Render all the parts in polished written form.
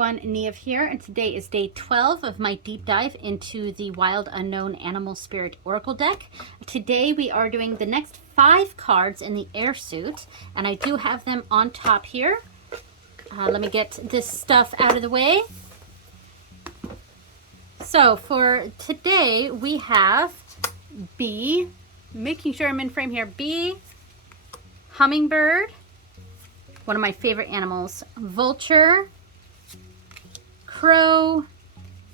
everyone, Neve here, and today is day 12 of my deep dive into the Wild Unknown Animal Spirit Oracle deck. Today we are doing the next 5 cards in the air suit, and I do have them on top here. Let me get this stuff out of the way. So for today we have bee, making sure I'm in frame here, bee, hummingbird, one of my favorite animals, vulture, crow,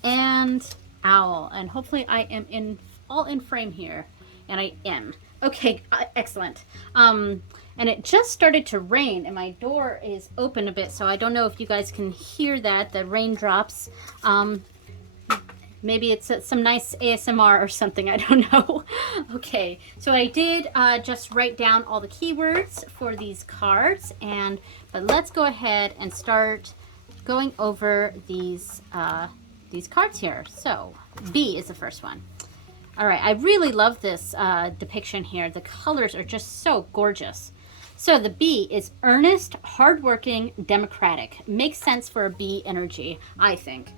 and owl. And hopefully I am all in frame here, and I am. Okay, excellent. And it just started to rain, and my door is open a bit, so I don't know if you guys can hear that, the raindrops. Maybe it's some nice ASMR or something, I don't know. Okay, so I did just write down all the keywords for these cards, but let's go ahead and start going over these cards here. So B is the first one. All right, I really love this depiction here. The colors are just so gorgeous. So the B is earnest, hardworking, democratic. Makes sense for a B energy, I think.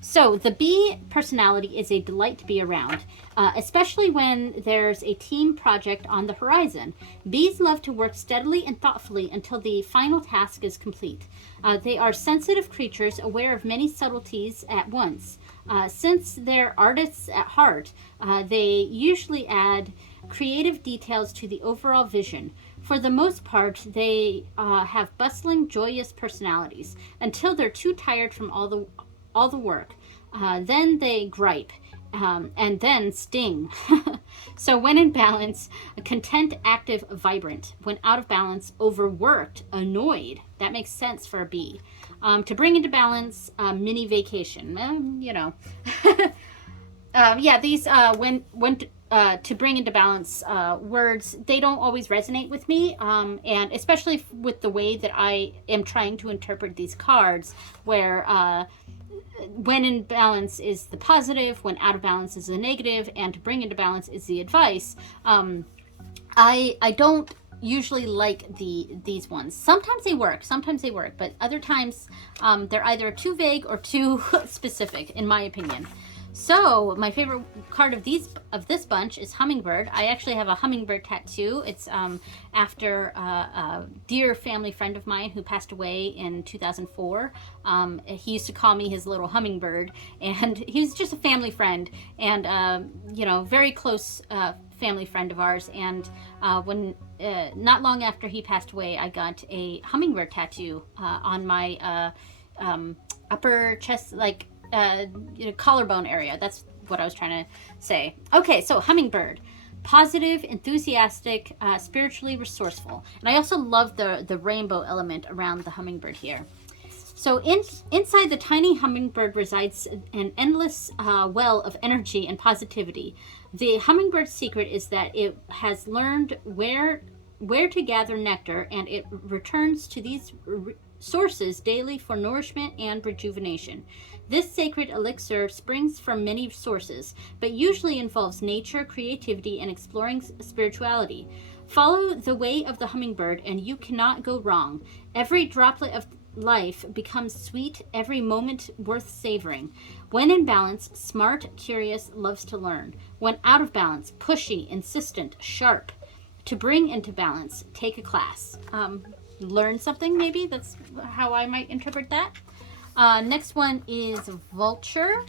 So the bee personality is a delight to be around, especially when there's a team project on the horizon. Bees love to work steadily and thoughtfully until the final task is complete. They are sensitive creatures aware of many subtleties at once. Since they're artists at heart, they usually add creative details to the overall vision. For the most part, they have bustling, joyous personalities until they're too tired from all the work. Then they gripe, and then sting. So when in balance, content, active, vibrant. When out of balance, overworked, annoyed. That makes sense for a bee. To bring into balance, mini vacation. You know. Yeah, these when to bring into balance words, they don't always resonate with me, and especially with the way that I am trying to interpret these cards, where when in balance is the positive, when out of balance is the negative, and to bring into balance is the advice. I don't usually like these ones. Sometimes they work, but other times they're either too vague or too specific, in my opinion. So my favorite card of this bunch is hummingbird. I actually have a hummingbird tattoo. It's after a dear family friend of mine who passed away in 2004. He used to call me his little hummingbird, and he was just a family friend, and you know, very close family friend of ours. And when not long after he passed away, I got a hummingbird tattoo on my upper chest, like you know, collarbone area. That's what I was trying to say. Okay, so hummingbird, positive, enthusiastic, spiritually resourceful. And I also love the rainbow element around the hummingbird here. So inside the tiny hummingbird resides an endless well of energy and positivity. The hummingbird's secret is that it has learned where to gather nectar, and it returns to these sources daily for nourishment and rejuvenation. This sacred elixir springs from many sources, but usually involves nature, creativity, and exploring spirituality. Follow the way of the hummingbird, and you cannot go wrong. Every droplet of life becomes sweet, every moment worth savoring. When in balance, smart, curious, loves to learn. When out of balance, pushy, insistent, sharp. To bring into balance, take a class. Learn something, maybe. That's how I might interpret that. Next one is vulture.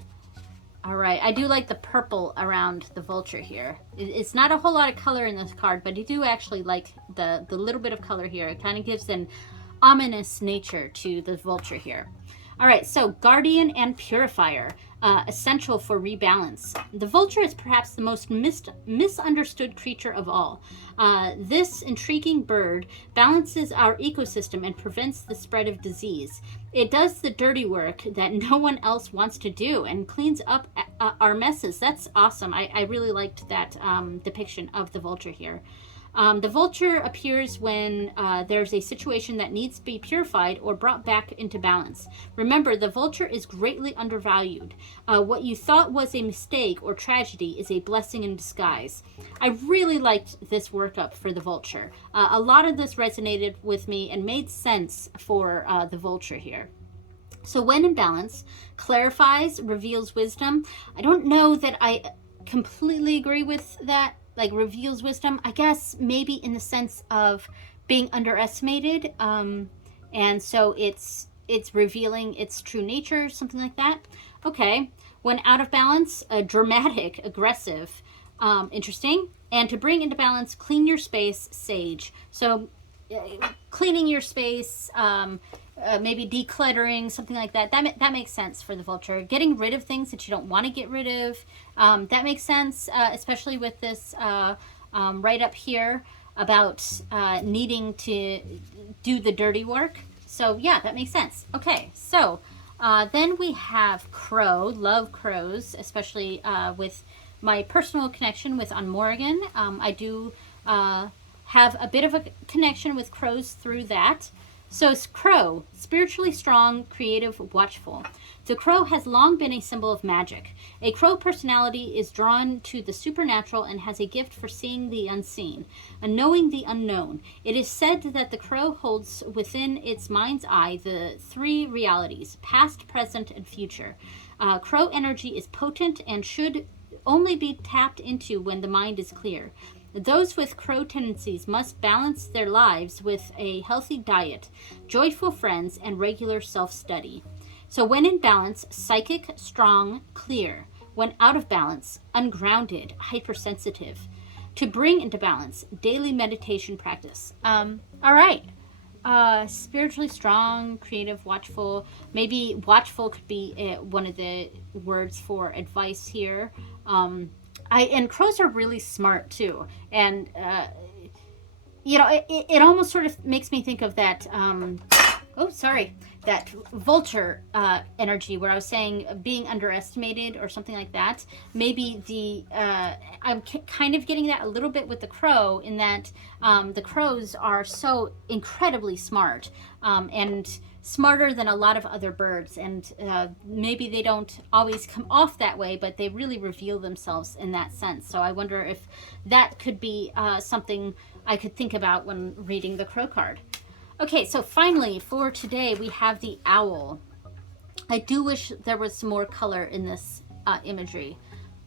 All right, I do like the purple around the vulture here. It's not a whole lot of color in this card, but I do actually like the little bit of color here. It kind of gives an ominous nature to the vulture here. All right, so guardian and purifier, essential for rebalance. The vulture is perhaps the most misunderstood creature of all. This intriguing bird balances our ecosystem and prevents the spread of disease. It does the dirty work that no one else wants to do and cleans up our messes. That's awesome. I really liked that depiction of the vulture here. The vulture appears when there's a situation that needs to be purified or brought back into balance. Remember, the vulture is greatly undervalued. What you thought was a mistake or tragedy is a blessing in disguise. I really liked this workup for the vulture. A lot of this resonated with me and made sense for the vulture here. So when in balance, clarifies, reveals wisdom. I don't know that I completely agree with that, like reveals wisdom. I guess maybe in the sense of being underestimated. And so it's revealing its true nature, something like that. Okay. When out of balance, dramatic, aggressive, interesting. And to bring into balance, clean your space, sage. So cleaning your space, maybe decluttering, something like that. That makes sense for the vulture. Getting rid of things that you don't want to get rid of. That makes sense, especially with this right up here about needing to do the dirty work. So yeah, that makes sense. Okay, so then we have crow. Love crows, especially with my personal connection with On Morgan. I do have a bit of a connection with crows through that. So it's crow, spiritually strong, creative, watchful. The crow has long been a symbol of magic. A crow personality is drawn to the supernatural and has a gift for seeing the unseen, and knowing the unknown. It is said that the crow holds within its mind's eye the three realities, past, present, and future. Crow energy is potent and should only be tapped into when the mind is clear. Those with crow tendencies must balance their lives with a healthy diet, joyful friends, and regular self-study. So when in balance, psychic, strong, clear. When out of balance, ungrounded, hypersensitive. To bring into balance, daily meditation practice. All right. Spiritually strong, creative, watchful. Maybe watchful could be one of the words for advice here. And crows are really smart too, and it almost sort of makes me think of that. That vulture energy where I was saying being underestimated or something like that. Maybe I'm kind of getting that a little bit with the crow, in that the crows are so incredibly smart, and smarter than a lot of other birds, and maybe they don't always come off that way, but they really reveal themselves in that sense. So I wonder if that could be something I could think about when reading the crow card. Okay, so finally for today we have the owl. I do wish there was some more color in this imagery.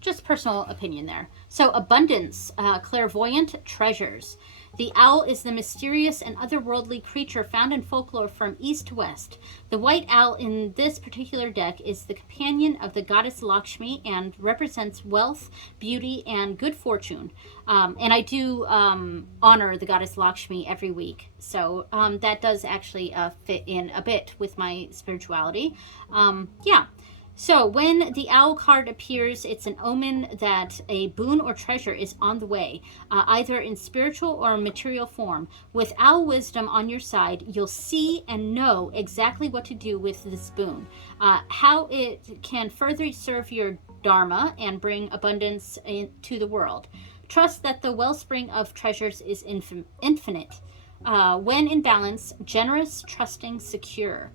Just personal opinion there. So abundance, clairvoyant, treasures. The owl is the mysterious and otherworldly creature found in folklore from east to west. The white owl in this particular deck is the companion of the goddess Lakshmi and represents wealth, beauty, and good fortune. And I do honor the goddess Lakshmi every week. So that does actually fit in a bit with my spirituality. Yeah. So when the owl card appears, it's an omen that a boon or treasure is on the way, either in spiritual or material form. With owl wisdom on your side, you'll see and know exactly what to do with this boon, how it can further serve your dharma and bring abundance to the world. Trust that the wellspring of treasures is infinite. When in balance, generous, trusting, secure.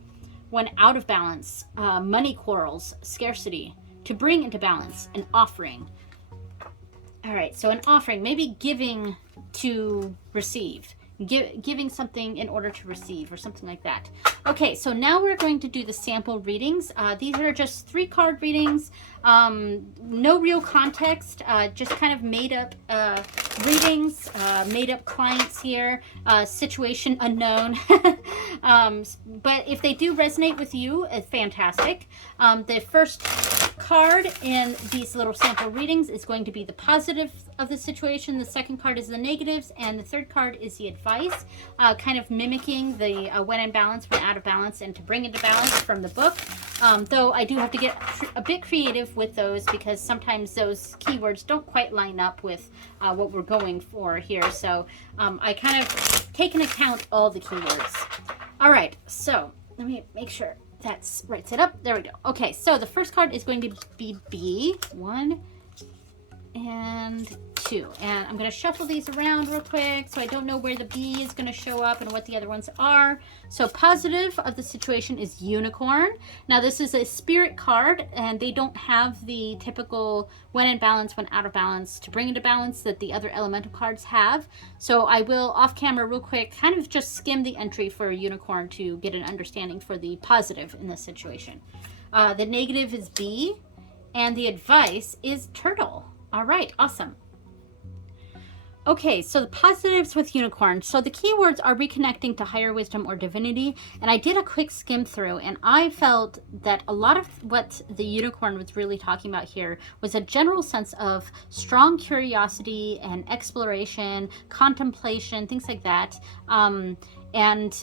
When out of balance, money quarrels, scarcity. To bring into balance, an offering. All right, so an offering, maybe giving to receive. Giving something in order to receive, or something like that. Okay, so now we're going to do the sample readings. These are just 3-card readings. No real context, just kind of made up readings, made up clients here, situation unknown. But if they do resonate with you, it's fantastic. The first card in these little sample readings is going to be the positive of the situation. The second card is the negatives, and the third card is the advice, kind of mimicking the when in balance, when out of balance, and to bring into balance from the book. Though I do have to get a bit creative with those, because sometimes those keywords don't quite line up with what we're going for here. So I kind of take into account all the keywords. All right, so let me make sure that's right set up. There we go. Okay, so the first card is going to be B. 1 and 2. And I'm going to shuffle these around real quick so I don't know where the B is going to show up and what the other ones are. So positive of the situation is unicorn. Now this is a spirit card, and they don't have the typical when in balance, when out of balance to bring into balance that the other elemental cards have. So I will off camera real quick kind of just skim the entry for a unicorn to get an understanding for the positive in this situation. The negative is B, and the advice is turtle. All right, awesome. Okay, so the positives with unicorn. So the keywords are reconnecting to higher wisdom or divinity. And I did a quick skim through, and I felt that a lot of what the unicorn was really talking about here was a general sense of strong curiosity and exploration, contemplation, things like that. And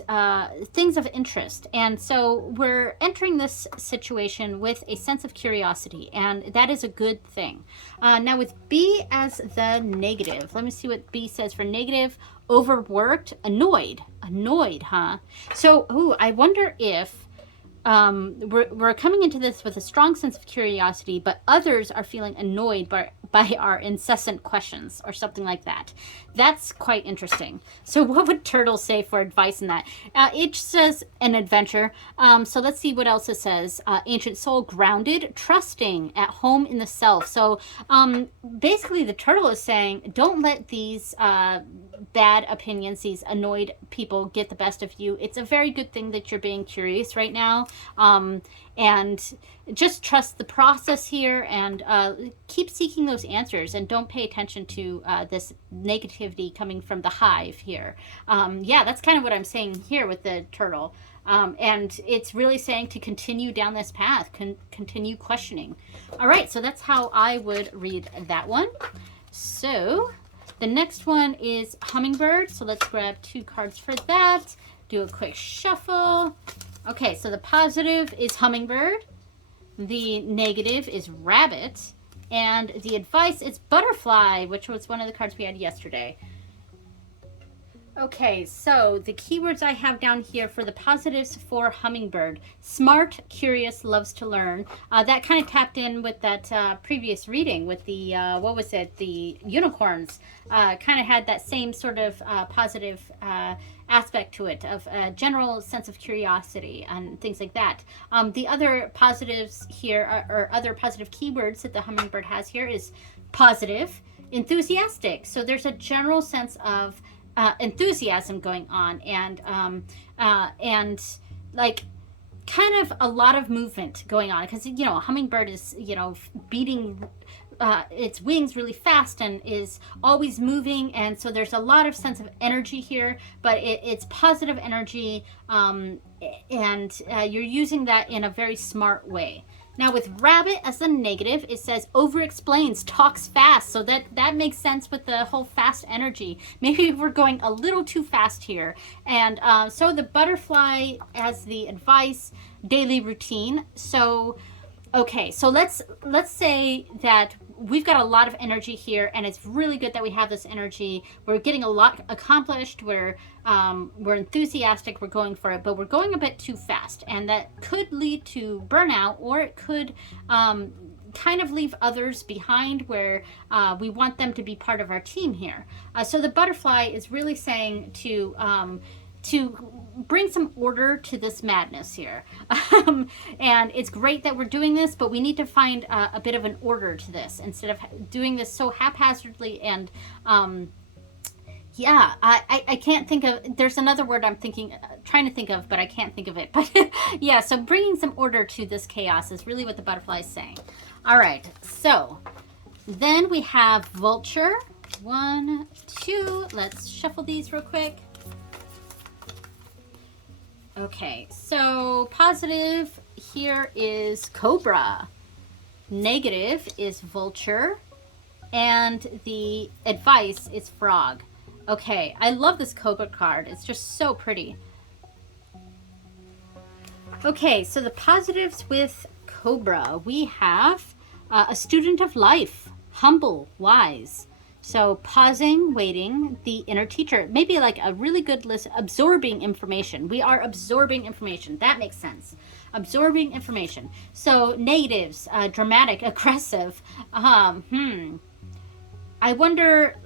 things of interest. And so we're entering this situation with a sense of curiosity, and that is a good thing. Now with B as the negative, let me see what B says for negative. Overworked, annoyed, huh? So, I wonder if we're coming into this with a strong sense of curiosity, but others are feeling annoyed by our incessant questions or something like that. That's quite interesting. So what would Turtle say for advice in that? It says an adventure. So let's see what else it says. Ancient soul, grounded, trusting, at home in the self. So basically the Turtle is saying, don't let these bad opinions, these annoyed people get the best of you. It's a very good thing that you're being curious right now. And just trust the process here, and keep seeking those answers, and don't pay attention to this negativity coming from the hive here. Yeah, that's kind of what I'm saying here with the turtle. And it's really saying to continue down this path, continue questioning. All right, so that's how I would read that one. So the next one is hummingbird. So let's grab 2 cards for that. Do a quick shuffle. Okay, so the positive is hummingbird, the negative is rabbit, and the advice is butterfly, which was one of the cards we had yesterday. Okay, so the keywords I have down here for the positives for hummingbird: smart, curious, loves to learn. That kind of tapped in with that previous reading with the, what was it, the unicorns. Kind of had that same sort of positive aspect to it, of a general sense of curiosity and things like that. The other positives here, or other positive keywords that the hummingbird has here, is positive, enthusiastic. So there's a general sense of enthusiasm going on, and like kind of a lot of movement going on, because a hummingbird is beating its wings really fast and is always moving, and so there's a lot of sense of energy here, but it's positive energy, and you're using that in a very smart way. Now with rabbit as the negative, it says over-explains, talks fast. So that makes sense with the whole fast energy. Maybe we're going a little too fast here. And so the butterfly as the advice, daily routine. So, okay, so let's say that we've got a lot of energy here, and it's really good that we have this energy. We're getting a lot accomplished. We're enthusiastic. We're going for it, but we're going a bit too fast, and that could lead to burnout, or it could kind of leave others behind where we want them to be part of our team here. So the butterfly is really saying to bring some order to this madness here. And it's great that we're doing this, but we need to find a bit of an order to this instead of doing this so haphazardly. And yeah, I can't think of, there's another word I'm trying to think of, but I can't think of it. But yeah, so bringing some order to this chaos is really what the butterfly is saying. All right, so then we have vulture. 1, 2, let's shuffle these real quick. Okay, so positive here is cobra, negative is vulture, and the advice is frog. Okay, I love this cobra card. It's just so pretty. Okay, so the positives with cobra, we have a student of life, humble, wise. So pausing, waiting, the inner teacher, maybe like a really good list, absorbing information. We are absorbing information. That makes sense. Absorbing information. So negatives, dramatic, aggressive. I I wonder,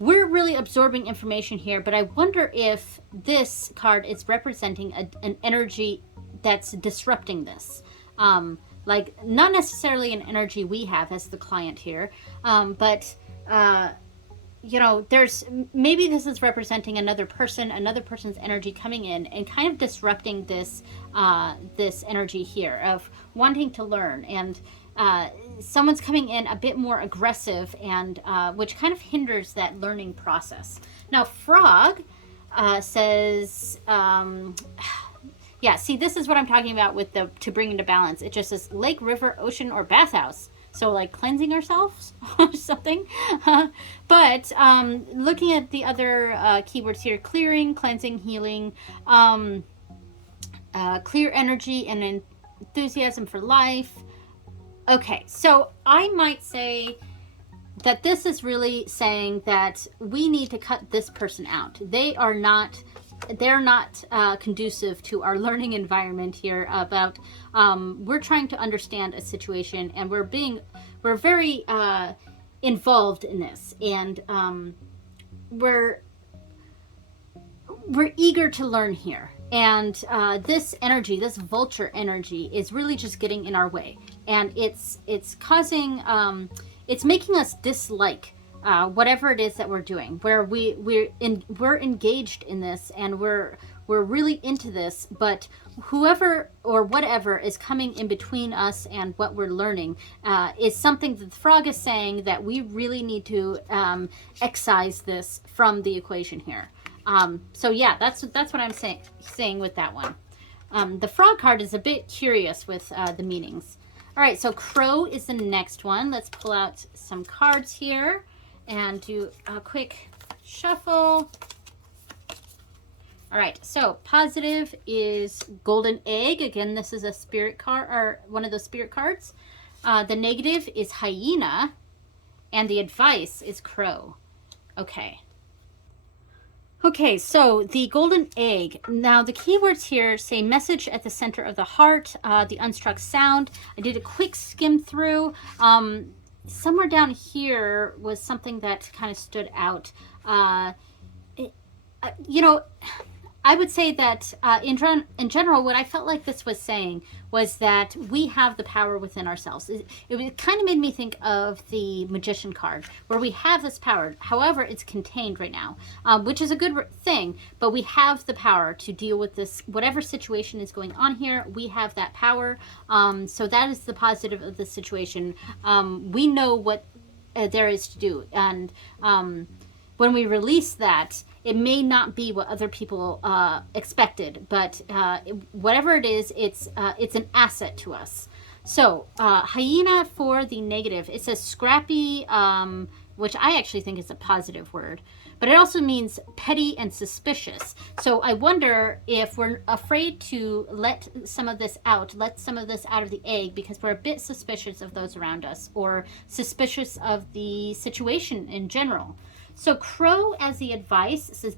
we're really absorbing information here, but I wonder if this card is representing an energy that's disrupting this. Like, not necessarily an energy we have as the client here, but you know, there's, maybe this is representing another person, another person's energy coming in and kind of disrupting this this energy here of wanting to learn, and someone's coming in a bit more aggressive, and which kind of hinders that learning process. Now, Frog says, yeah, see, this is what I'm talking about with the to bring into balance. It just says lake, river, ocean, or bathhouse. So like cleansing ourselves or something. But looking at the other keywords here, clearing, cleansing, healing, clear energy and enthusiasm for life. Okay, so I might say that this is really saying that we need to cut this person out. They're not conducive to our learning environment here. About we're trying to understand a situation, and we're very involved in this, and we're eager to learn here, and this energy, this vulture energy, is really just getting in our way, and it's causing it's making us dislike whatever it is that we're doing, where we're engaged in this, and we're really into this, but whoever or whatever is coming in between us and what we're learning is something that the Frog is saying that we really need to excise this from the equation here. So yeah, that's what I'm saying with that one. The Frog card is a bit curious with the meanings. All right, so Crow is the next one. Let's pull out some cards here and do a quick shuffle. All right, so positive is Golden Egg. Again, this is a spirit card, or one of those spirit cards. The negative is Hyena, and the advice is Crow. Okay. Okay, so the Golden Egg. Now, the keywords here say message at the center of the heart, the unstruck sound. I did a quick skim through. Somewhere down here was something that kind of stood out. You know, I would say that in general, what I felt like this was saying was that we have the power within ourselves. It kind of made me think of the Magician card, where we have this power. However, it's contained right now, which is a good thing, but we have the power to deal with this, whatever situation is going on here. We have that power. So that is the positive of the situation. We know what there is to do. And when we release that, it may not be what other people expected, but whatever it is, it's an asset to us. So Hyena for the negative, it says scrappy, which I actually think is a positive word, but it also means petty and suspicious. So I wonder if we're afraid to let some of this out of the egg, because we're a bit suspicious of those around us, or suspicious of the situation in general. So Crow as the advice says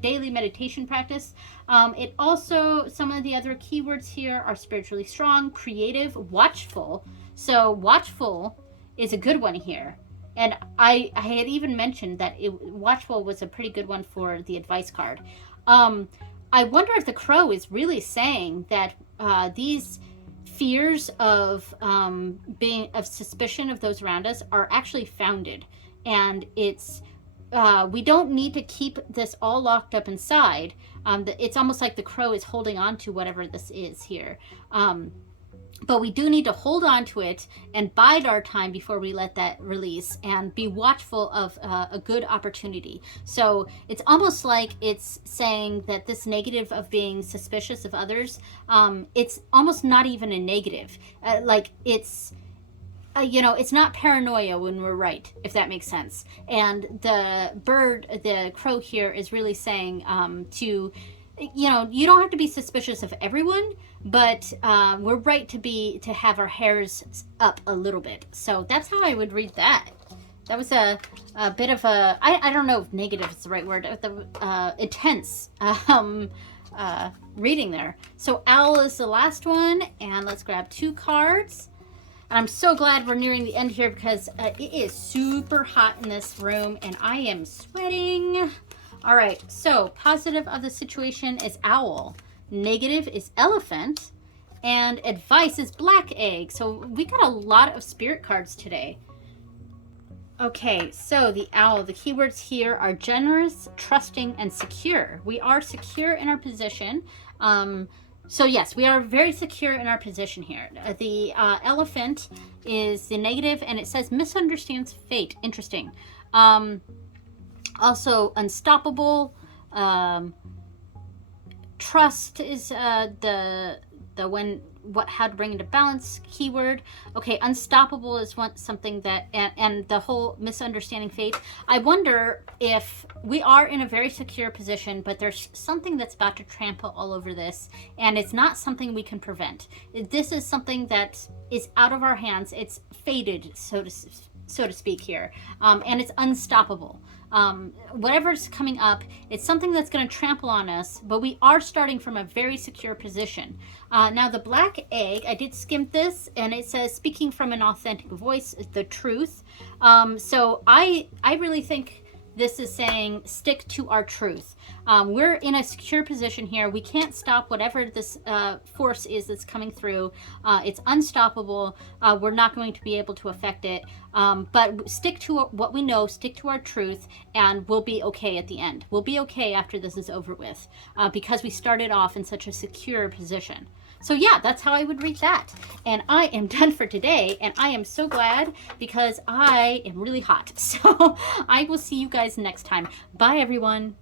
daily meditation practice. It also, some of the other keywords here are spiritually strong, creative, watchful. So watchful is a good one here. And I had even mentioned that watchful was a pretty good one for the advice card. I wonder if the Crow is really saying that these fears of suspicion of those around us are actually founded, and it's we don't need to keep this all locked up inside. It's almost like the Crow is holding on to whatever this is here. But we do need to hold on to it and bide our time before we let that release, and be watchful of a good opportunity. So it's almost like it's saying that this negative of being suspicious of others, it's almost not even a negative. Like it's... you know, it's not paranoia when we're right, if that makes sense. And the Crow here is really saying to, you know, you don't have to be suspicious of everyone, but we're right to have our hairs up a little bit. So that's how I would read that. That was a bit of a, I don't know if negative is the right word, intense reading there. So Owl is the last one, and let's grab 2 cards. And I'm so glad we're nearing the end here because it is super hot in this room and I am sweating. All right, so positive of the situation is owl. Negative is elephant. And advice is black egg. So we got a lot of spirit cards today. Okay, so the owl, the keywords here are generous, trusting, and secure. We are secure in our position. So yes, we are very secure in our position here. The elephant is the negative, and it says misunderstands fate. Interesting. Also unstoppable. Trust is how to bring into balance keyword. Okay, unstoppable is something that, and the whole misunderstanding fate. I wonder if we are in a very secure position, but there's something that's about to trample all over this, and it's not something we can prevent. This is something that is out of our hands. It's fated, so to speak here, and it's unstoppable. Whatever's coming up, it's something that's going to trample on us, but we are starting from a very secure position. Now the black egg, I did skim this, and it says speaking from an authentic voice, the truth. So I really think this is saying stick to our truth. We're in a secure position here. We can't stop whatever this force is that's coming through. It's unstoppable. We're not going to be able to affect it. But stick to what we know, stick to our truth, and we'll be okay at the end. We'll be okay after this is over with, because we started off in such a secure position. So yeah, that's how I would read that. And I am done for today, and I am so glad because I am really hot. So I will see you guys next time. Bye, everyone.